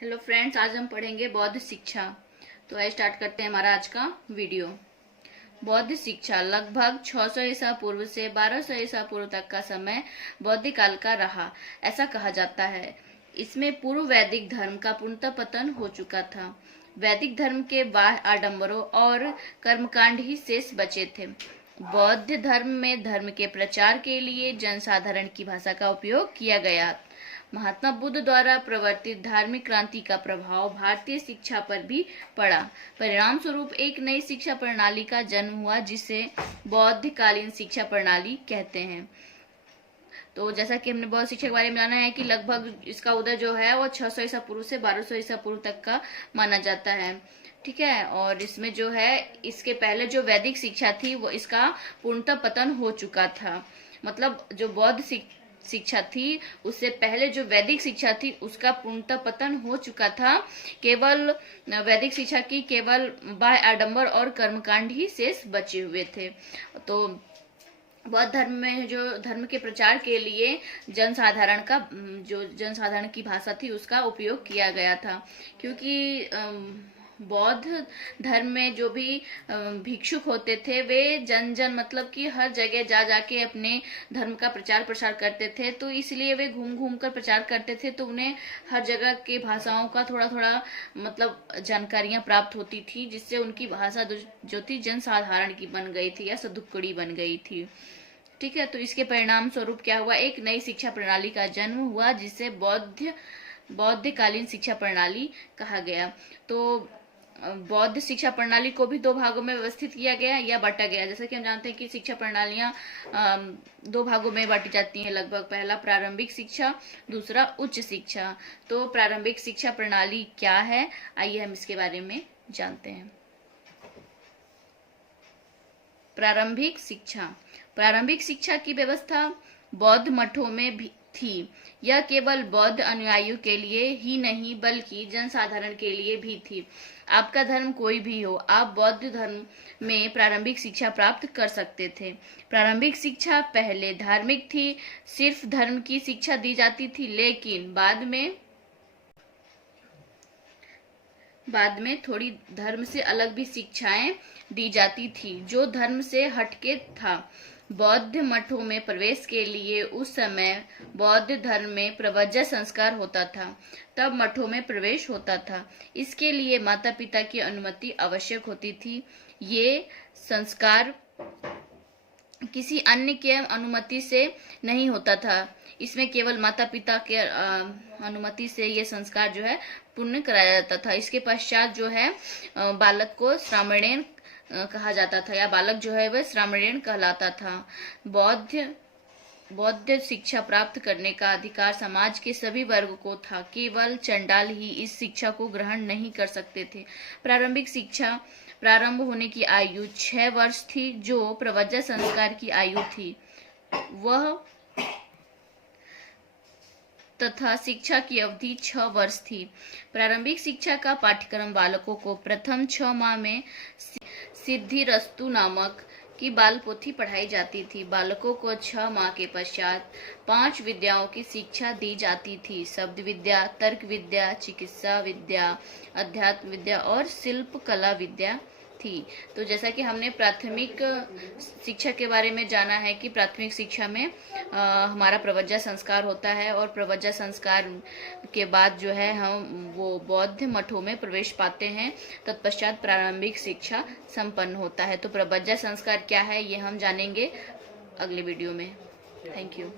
Hello friends, आज हम पढ़ेंगे बौद्ध शिक्षा। तो आइए स्टार्ट करते हैं हमारा आज का वीडियो। बौद्ध शिक्षा लगभग 600 ईसा पूर्व से 1200 ईसा पूर्व तक का समय बौद्ध काल का रहा, ऐसा कहा जाता है। इसमें पूर्व वैदिक धर्म का पूर्णतः पतन हो चुका था। वैदिक धर्म के बाह्य आडंबरों और कर्मकांड ही शेष बचे थे। बौद्ध धर्म में धर्म के प्रचार के लिए जनसाधारण की भाषा का उपयोग किया गया। महात्मा बुद्ध द्वारा प्रवर्तित धार्मिक क्रांति का प्रभाव भारतीय शिक्षा पर भी पड़ा। परिणाम स्वरूप एक नई शिक्षा प्रणाली का जन्म हुआ, जिसे बौद्धकालीन शिक्षा प्रणाली कहते हैं। तो जैसा कि हमने बौद्ध शिक्षा के बारे में जाना है कि लगभग इसका उदय जो है वो 600 ईसा पूर्व से 1200 ईसा पूर्व तक का माना जाता है। ठीक है, और इसमें जो है इसके पहले जो वैदिक शिक्षा थी वो इसका पूर्णतः पतन हो चुका था। मतलब जो बौद्ध शिक्षा थी उससे पहले जो वैदिक शिक्षा थी उसका पूर्णतः पतन हो चुका था। केवल वैदिक शिक्षा की केवल बाह्य आडंबर और कर्मकांड ही शेष बचे हुए थे। तो बौद्ध धर्म में जो धर्म के प्रचार के लिए जनसाधारण की भाषा थी उसका उपयोग किया गया था, क्योंकि बौद्ध धर्म में जो भी भिक्षुक होते थे वे जन मतलब कि हर जगह जा जाके अपने धर्म का प्रचार प्रसार करते थे। तो इसलिए वे घूम घूम कर प्रचार करते थे, तो उन्हें हर जगह के भाषाओं का थोड़ा थोड़ा मतलब जानकारियां प्राप्त होती थी, जिससे उनकी भाषा जो थी जनसाधारण की बन गई थी या सदुक्कड़ी बन गई थी। ठीक है, तो इसके परिणाम स्वरूप क्या हुआ, एक नई शिक्षा प्रणाली का जन्म हुआ, जिसे बौद्धकालीन शिक्षा प्रणाली कहा गया। तो बौद्ध शिक्षा प्रणाली को भी दो भागों में व्यवस्थित किया गया या बांटा गया। जैसा कि हम जानते हैं कि शिक्षा प्रणालियां दो भागों में बांटी जाती हैं लगभग। पहला प्रारंभिक शिक्षा, दूसरा उच्च शिक्षा। तो प्रारंभिक शिक्षा प्रणाली क्या है, आइए हम इसके बारे में जानते हैं। प्रारंभिक शिक्षा की व्यवस्था बौद्ध मठों में भी थी। यह केवल बौद्ध अनुयायियों के लिए ही नहीं बल्कि जनसाधारण के लिए भी थी। आपका धर्म कोई भी हो, आप बौद्ध धर्म में प्रारंभिक शिक्षा प्राप्त कर सकते थे। प्रारंभिक शिक्षा पहले धार्मिक थी, सिर्फ धर्म की शिक्षा दी जाती थी, लेकिन बाद में थोड़ी धर्म से अलग भी शिक्षाएं दी जाती थी, जो धर्म से हटके था। बौद्ध मठों में प्रवेश के लिए उस समय बौद्ध धर्म में प्रव्रजन संस्कार होता था, तब मठों में प्रवेश होता था। इसके लिए माता पिता की अनुमति आवश्यक होती थी। ये संस्कार किसी अन्य के अनुमति से नहीं होता था। इसमें केवल माता पिता के अनुमति से ये संस्कार जो है पूर्ण कराया जाता था। इसके पश्चात जो है बालक को श्रामणेन कहा जाता था, या बालक जो है वह श्रामणेन कहलाता था। बौद्ध शिक्षा प्राप्त करने का अधिकार समाज के सभी वर्ग को था, केवल चंडाल ही इस शिक्षा को ग्रहण नहीं कर सकते थे। प्रारंभिक शिक्षा प्रारंभ होने की आयु 6 वर्ष थी, जो प्रव्रजन संस्कार की आयु थी वह, तथा शिक्षा की अवधि 6 वर्ष थी। प्रारंभिक शिक्षा का पाठ्यक्रम बालकों को प्रथम 6 माह में सिद्धिरस्तु नामक की बाल पोथी पढ़ाई जाती थी। बालकों को 6 माह के पश्चात 5 विद्याओं की शिक्षा दी जाती थी: शब्द विद्या, तर्क विद्या, चिकित्सा विद्या, अध्यात्म विद्या और शिल्प कला विद्या थी। तो जैसा कि हमने प्राथमिक शिक्षा के बारे में जाना है कि प्राथमिक शिक्षा में हमारा प्रव्रजन संस्कार होता है, और प्रव्रजन संस्कार के बाद जो है हम वो बौद्ध मठों में प्रवेश पाते हैं। तत्पश्चात प्रारंभिक शिक्षा संपन्न होता है। तो प्रव्रजन संस्कार क्या है ये हम जानेंगे अगले वीडियो में। Thank you.